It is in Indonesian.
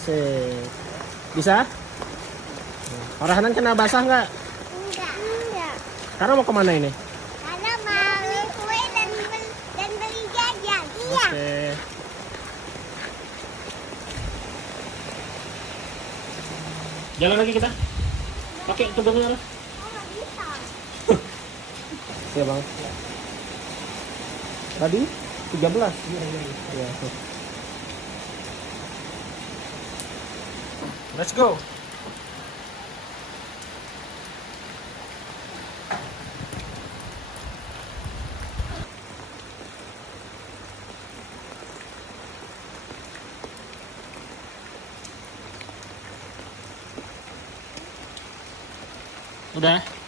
Asik. Bisa? Farhanan kena basah nggak? Enggak. Sekarang mau kemana ini? Karena mau beli kue dan beli jajan. Iya. Oke. Jalan lagi kita. Pakai tugangnya lah. Oh, nggak bisa. Iya bang. Tadi 13. Iya. Let's go. Udah.